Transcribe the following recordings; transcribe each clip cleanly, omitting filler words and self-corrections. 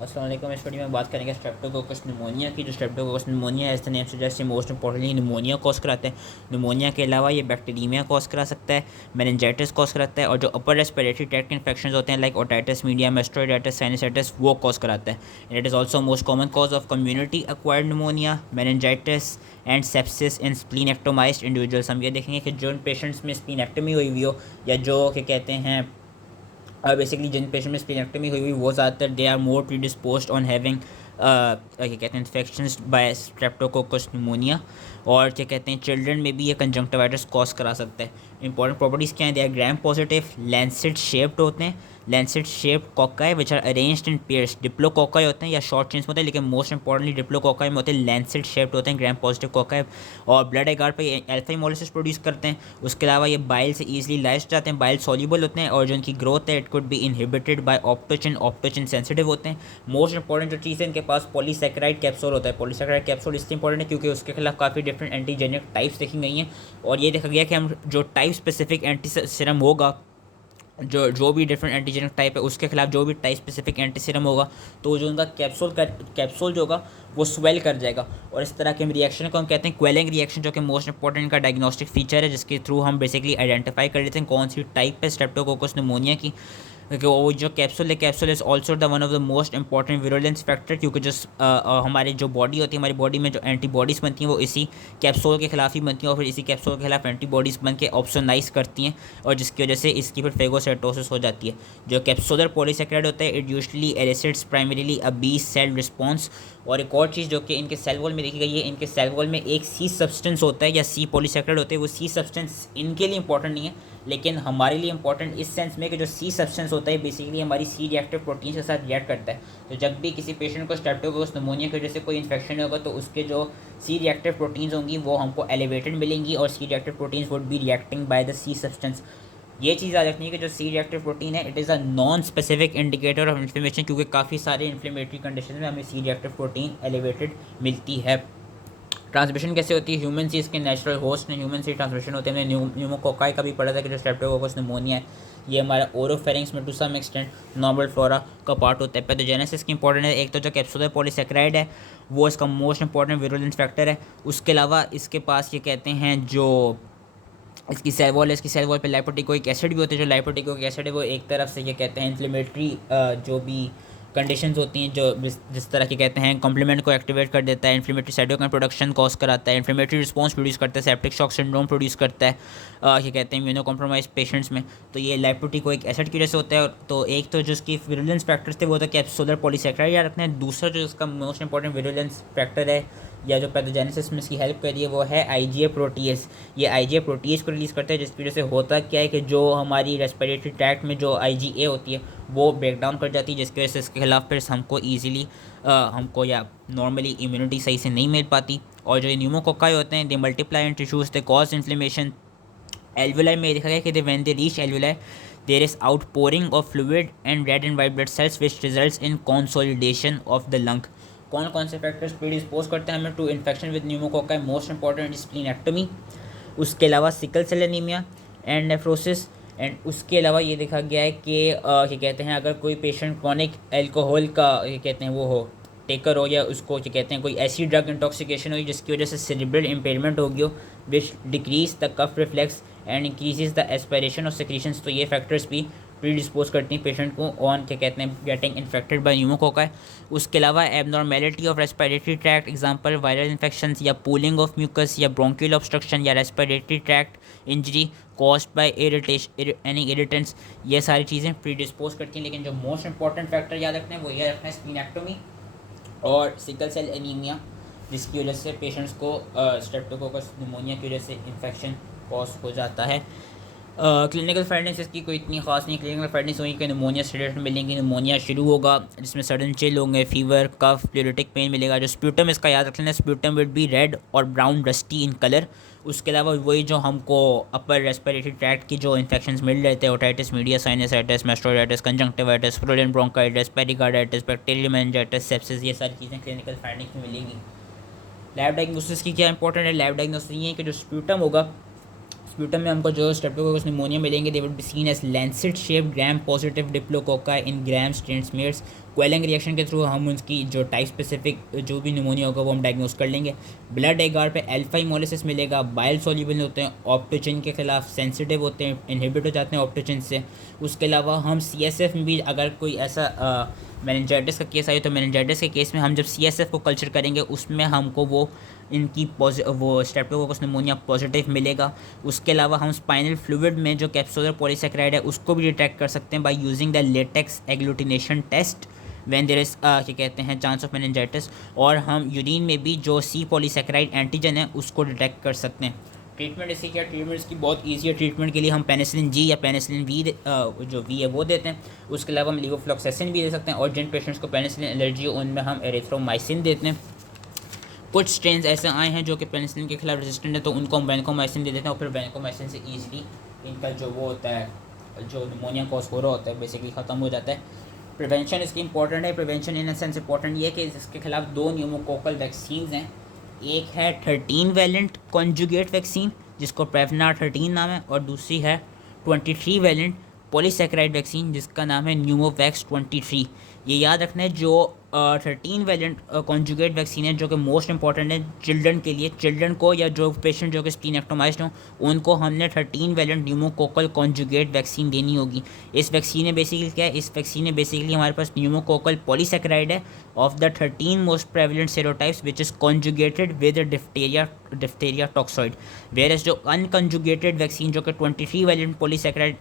अस्सलाम वालेकुम। इस वीडियो में बात करेंगे स्ट्रेप्टोकोकस निमोनिया की। जो स्ट्रेप्टोकोकस निमोनिया है, इसका name suggest most importantly pneumonia cause कराता है। निमोनिया के अलावा ये बैक्टीरिया कॉज करा सकता है, मेनिंजाइटिस कॉज कराता है, और जो अपर रेस्पिरेटरी ट्रैक्ट इन्फेक्शन होते हैं like otitis media, mastoiditis, sinusitis, वो कॉज कराता है। It is also most common cause of community acquired pneumonia, meningitis and sepsis in splenectomized individuals. हम ये देखेंगे कि जो पेशेंट्स में स्प्लीनेक्टमी हुई हुई हो या जो क्या कहते हैं बेसिकली जिन पेशेंट में स्प्लीनेक्टमी हुई हुई वो ज़्यादातर they are more predisposed on having क्या कहते हैं इन्फेक्शंस बाय स्ट्रेप्टोकोकस निमोनिया। और क्या कहते हैं चिल्ड्रन में भी ये कंजंक्टिवाइटिस कॉज करा सकता है। इंपॉर्टेंट प्रॉपर्टीज़ क्या हैं? They are gram positive, lancet shaped होते हैं, lancet shaped cocci which are arranged in pairs. Diplococci होते हैं या शॉर्ट चेन्स होते हैं, लेकिन मोस्ट इंपॉर्टेंटली डिप्लोकोकाई में होते हैं लैंसेट शेप्ड होते हैं, ग्राम पॉजिटिव कोकाई। और ब्लड एगार पे अल्फा हेमोलिसिस प्रोड्यूस करते हैं। उसके अलावा ये बाइल से ईजिली लाइज जाते हैं, बाइल सॉल्यूबल होते हैं, और जो इनकी ग्रोथ है it could be inhibited by optochin, optochin sensitive होते हैं। मोस्ट इंपॉर्टेंट जो चीज़ है, इनके पास पॉलीसैकेराइड कैप्सूल होता है। पॉलीसैकेराइड कैप्सूल इसलिए इंपॉर्टेंट है क्योंकि उसके खिलाफ काफ़ी डिफरेंट एंटीजेनिक टाइप्स देखी गई हैं, और ये देखा गया कि हम जो टाइप स्पेसिफिक एंटी सीरम होगा, जो जो भी डिफरेंट एंटीजेनिक टाइप है उसके खिलाफ जो भी टाइप स्पेसिफिक एंटी सीरम होगा, तो जो उनका कैप्सूल जो होगा वो स्वेल कर जाएगा। और इस तरह के रिएक्शन को हम कहते हैं क्वेलिंग रिएक्शन, जो कि मोस्ट इंपॉर्टेंट का डायग्नोस्टिक फीचर है, जिसके थ्रू हम बेसिकली आइडेंटिफाई कर लेते हैं कौन सी टाइप है स्ट्रेप्टोकोकस निमोनिया की। क्योंकि वो जो capsule is also the one of the most important virulence factor, क्योंकि जो हमारी जो बॉडी होती है, हमारी बॉडी में जो एंटीबॉडीज़ बनती हैं वो इसी कैप्सूल के खिलाफ ही बनती हैं, और फिर इसी कैप्सूल के खिलाफ एंटीबॉडीज़ बन के ऑप्सोनाइज करती हैं, और जिसकी वजह से इसकी फिर फेगोसाइटोसिस हो जाती है। जो कैप्सूलर पॉलीसैकेराइड होता है it usually elicits primarily a B cell response. और एक और चीज़ जो कि इनके सेल वॉल में देखी गई है, इनके सेल वॉल में एक सी सब्सटेंस होता है या सी पॉलीसैकेराइड होते हैं। वो सी सब्सटेंस इनके लिए इंपॉर्टेंट नहीं है, लेकिन हमारे लिए इंपॉर्टेंट इस सेंस में कि जो सी सब्सटेंस होता है बेसिकली हमारी सी रिएक्टिव प्रोटीन के साथ रिएक्ट करता है। तो जब भी किसी पेशेंट को स्ट्रेप्टोकोकस निमोनिया की वजह से कोई इन्फेक्शन होगा, तो उसके जो सी रिएक्टिव प्रोटीन्स होंगी वो हमको एलिवेटेड मिलेंगी, और C reactive proteins would be reacting by the C substance. ये चीज़ याद रखनी है कि जो सी रिएक्टिव प्रोटीन है it is a non specific indicator of inflammation, क्योंकि काफ़ी सारे इन्फ्लेमेटरी कंडीशन में हमें सी रिएक्टिव प्रोटीन एलिवेटेड मिलती है। ट्रांसमिशन कैसे होती है? ह्यूमन से इसके नेचुरल होस्ट ने ह्यूमन से ट्रांसमिशन होते हैं। हमने न्यूमोकोकाई का भी पढ़ा था कि जो स्ट्रेप्टोकोकस निमोनिया है ये हमारा ओरोफेरिंग्स में to some extent normal flora का पार्ट होता है। पैथोजेनेसिस की इंपॉर्टेंट है। एक तो जो कैप्सूलर पॉलीसैकेराइड है वो इसका मोस्ट इंपॉर्टेंट विरुलेंस फैक्टर है। उसके अलावा इसके पास ये कहते हैं जो इसकी सेल वॉल है, इसकी सेल वॉल पे लाइपोटिकोइक एसिड भी होते हैं। जो लाइपोटिकोइक एसिड है वो एक तरफ से ये कहते हैं इन्फ्लेमेटरी जो भी कंडीशंस होती हैं, जो जिस तरह के कहते हैं कॉम्प्लीमेंट को एक्टिवेट कर देता है, इन्फ्लेमेटरी साइटोकाइन प्रोडक्शन कॉज कराता है, इन्फ्लेमेटरी रिस्पॉन्स प्रोड्यूस करता है, सेप्टिक शॉक सिंड्रोम प्रोड्यूस करता है ये कहते हैं इम्यूनो कॉम्प्रोमाइज पेशेंट्स में। तो ये लाइपोटिकोइक एसिड की वजह से होता है। तो एक तो जो इसकी विरुलेंस फैक्टर्स थे वो था कैप्सूलर पॉलीसैकेराइड याद रखना है। दूसरा जो इसका मोस्ट इंपॉर्टेंट विरुलेंस फैक्टर है या जो पैथोजेनेसिस में इसकी हेल्प कर रही है वो है आईजीए प्रोटीएस। ये आईजीए प्रोटीएस को रिलीज़ करता है, जिसकी वजह से होता क्या है कि जो हमारी रेस्पिरेटरी ट्रैक्ट में जो आईजीए होती है वो ब्रेक डाउन कर जाती है, जिसकी वजह से इसके खिलाफ फिर हमको ईजिली हमको या नॉर्मली इम्यूनिटी सही से नहीं मिल पाती। और जो न्यूमोकोकाई होते हैं they multiply in tissues, they cause inflammation. Alveoli में देखा गया कि when they reach alveoli there is outpouring of fluid and red and white blood cells which results in consolidation of the lung. कौन कौन से factors predispose करते हैं हमें to infection with pneumococci? Most important splenectomy, उसके अलावा sickle cell anaemia and nephrosis. And उसके अलावा ये देखा गया है कि क्या कहते हैं अगर कोई पेशेंट क्रॉनिक एल्कोहल का ये कहते हैं वो हो टेकर हो, या उसको क्या कहते हैं कोई ऐसी ड्रग इंटॉक्सिकेशन हो जिसकी वजह से सेरिब्रल इम्पेयरमेंट हो गई हो which decrease the cough reflex and increases the aspiration of secretions. तो ये फैक्टर्स भी प्रीडिस्पोज करती हैं पेशेंट को ऑन क्या कहते हैं गेटिंग इन्फेक्टेड बाय न्यूमोकोकाई। उसके अलावा abnormality of respiratory tract, example viral infections या पूलिंग ऑफ म्यूकस या ब्रोंकियल ऑब्स्ट्रक्शन या respiratory tract injury caused by irritation any irritants, ये सारी चीज़ें प्रीडिस्पोज करती हैं। लेकिन जो मोस्ट इंपॉर्टेंट फैक्टर याद रखना है वो ये रखना है स्प्लीनेक्टोमी और सिकल सेल एनीमिया, जिसकी वजह से पेशेंट्स को स्ट्रेप्टोकोकस निमोनिया की वजह से इन्फेक्शन कॉज हो जाता है। क्लिनिकल फाइंडिंग्स इसकी कोई इतनी खास नहीं। क्लिनिकल फाइंडिंग्स हुई कि निमोनिया स्टेट में मिलेंगी, निमोनिया शुरू होगा जिसमें सडन चिल होंगे, फीवर, कफ, प्लेरिटिक पेन मिलेगा। जो स्प्यूटम इसका याद रख लेना, स्प्यूटम विल बी रेड और ब्राउन रस्टी इन कलर। उसके अलावा वही जो हमको अपर रेस्पिरेटरी ट्रैक्ट की जो इन्फेक्शंस मिल रहे थे, otitis media, sinusitis, mastoiditis, conjunctivitis, purulent bronchitis, pericarditis, bacterial meningitis, sepsis, ये सारी चीज़ें क्लिनिकल फाइंडिंग्स में मिलेंगी। लैब डायग्नोसिस की क्या इंपॉर्टेंट है? लैब डायग्नोसिस ये है कि जो स्प्यूटम होगा स्प्यूटम में हमको जो स्ट्रेप्टोकोकस निमोनिया मिलेंगे they would be seen as lancet shape gram positive diplococci in gram transmits. Quellung reaction के थ्रू हम उनकी जो टाइप स्पेसिफिक जो भी निमोनिया होगा वो हम डायग्नोस कर लेंगे। ब्लड एगार पे अल्फा हिमोलिसिस मिलेगा, बाइल सॉल्युबल होते हैं, ऑप्टोजिन के खिलाफ सेंसिटिव होते हैं, इनहिबिट हो जाते हैं ऑप्टोजिन से। उसके अलावा हम CSF में भी अगर कोई ऐसा मेनिंजाइटिस का केस आए तो मेनिंजाइटिस के केस में हम जब CSF को कल्चर करेंगे उसमें हमको वो इनकी वो स्ट्रेप्टोकोकस निमोनिया पॉजिटिव मिलेगा। उसके अलावा हम स्पाइनल फ्लूइड में जो कैप्सुलर पॉलीसैकेराइड है उसको भी डिटेक्ट कर सकते हैं by using the latex agglutination test when there is क्या कहते हैं चांस ऑफ मेनिंजाइटिस। और हम यूरिन में भी जो C पॉलीसैकेराइड एंटीजन है उसको डिटेक्ट कर सकते हैं। ट्रीटमेंट इसकी क्या, ट्रीटमेंट इसकी बहुत ईजी है। ट्रीटमेंट के लिए हम पेनिसिलिन G या पेनिसिलिन V जो V है वो देते हैं। उसके अलावा हम लीवोफ्लॉक्सासिन भी दे सकते हैं, और जिन पेशेंट्स को पेनिसिलिन एलर्जी हो उनमें हम एरिथ्रोमाइसिन देते हैं। कुछ स्ट्रेन्स ऐसे आए हैं जो कि पेनिसिलिन के खिलाफ रेजिस्टेंट है तो उनको हम वैनकोमाइसिन दे देते हैं, और फिर वैनकोमाइसिन से ईजिली इनका जो वो होता है जो निमोनिया कॉज हो रहा होता है बेसिकली ख़त्म हो जाता है। प्रिवेंशन इसकी इंपॉर्टेंट है। प्रिवेंशन इन सेंस इंपॉर्टेंट ये है कि इसके खिलाफ 2 न्यूमोकोकल वैक्सीन हैं। एक है 13 वैलेंट कॉन्जुगेट वैक्सीन जिसको प्रेवनार 13 नाम है, और दूसरी है 23 वैलेंट पॉलीसैकेराइड वैक्सीन जिसका नाम है न्यूमोवैक्स 23। ये याद रखना है जो 13 वैलेंट कॉन्जुगेट वैक्सीन है जो कि मोस्ट इंपॉर्टेंट है चिल्ड्रन के लिए। चिल्ड्रन को या जो पेशेंट जो कि स्प्लीनेक्टोमाइज्ड हों उनको हमने 13 वैलेंट न्यूमोकोकल कॉन्जुगेट वैक्सीन देनी होगी। इस वैक्सीन में बेसिकली क्या है, इस वैक्सीन में बेसिकली हमारे पास न्यूमोकोकल पॉलीसैकेराइड है of the 13 most prevalent serotypes which is conjugated with diphtheria toxoid. Whereas जो अनकॉन्जुगेटेड वैक्सीन जो कि 23 वैलेंट पॉलीसैकेराइड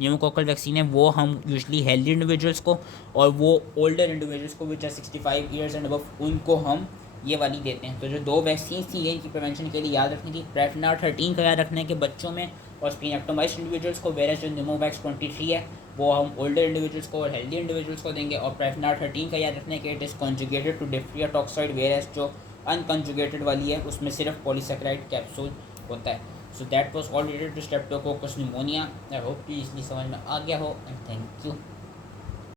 न्यूमोकोकल वैक्सीन है वो हम यूजली हेल्दी इंडिविजुअल्स को और वो ओल्डर इंडिविजुअल्स को which are 65 years and above उनको हम ये वाली देते हैं। तो जो 2 वैक्सीन थी ये इनकी प्रिवेंशन के लिए याद रखनी थी। प्रेवनार 13 का याद रखना है कि बच्चों में और स्प्लीनेक्टोमाइज्ड इंडिविजुअल्स को, वेयर जो न्यूमोवैक्स 23 है वो हम ओल्डर इंडिविजुअल्स को और हेल्दी इंडिविजुअल्स को देंगे। और प्रेवनार 13 का याद रखना है कि it is conjugated to diphtheria toxoid, where जो अनकॉन्जुगेटेड वाली है उसमें सिर्फ पॉलीसैकेराइड कैप्सूल होता है। So that was all related to Streptococcus pneumonia. I hope you easily समझ में आ गया हो, and thank you.